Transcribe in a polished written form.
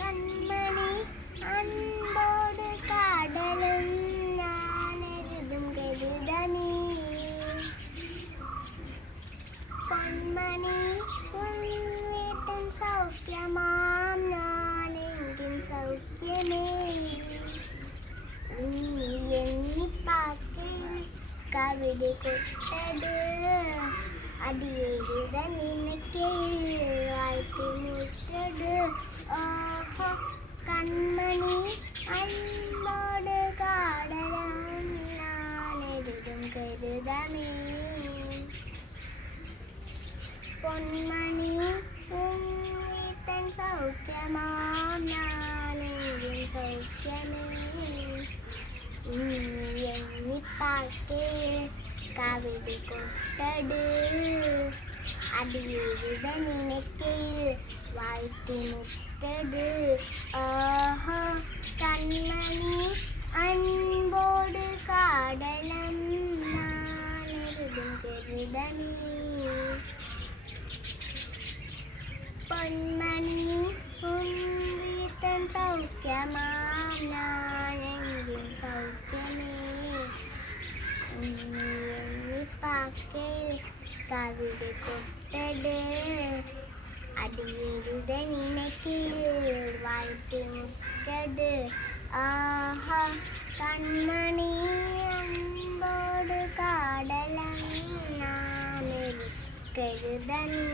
കൺമണി അൻപോട് കാടലും ഞാനെഴുതും കരുതനീ പൊന്മണി വീട്ടിൻ സൗഖ്യമാം ഞാനെങ്കിൽ സൗഖ്യമേ എണ്ണിപ്പാക്കിൽ കവിത കൊട്ടത് അടിയെഴുത നിനക്കിൽ വാഴ്ത്തി മുറ്റത് ഓഹോ കൺമണി അൻപോട് കാടലും ഞാനെഴുതും കരുതമേ പൊന്മണി വീട്ടൻ സൗഖ്യമാം ഞാനെങ്കിൽ സൗഖ്യമേ എണ്ണിപ്പാക്ക് കവിത കൊട്ടട് അടിയെഴുത നിനക്കിൽ വാഴ്ത്തി മുറ്റത് ഓഹോ കൺമണി അൻപോട് കാടലം ഞാനെഴുതും കരുതമേ പൊന്മണി വീട്ടൻ സൗഖ്യമാം ഞാനെങ്കിൽ സൗഖ്യമേ എണ്ണിപ്പാക്കിൽ കവിത കൊട്ടത് അടിയെഴുത നിനക്കിൽ വാഴ്ത്തി മുറ്റത് ആഹാ കൺമണി അൻപോട് കാടലം ഞാനെഴുതും കരുതനീ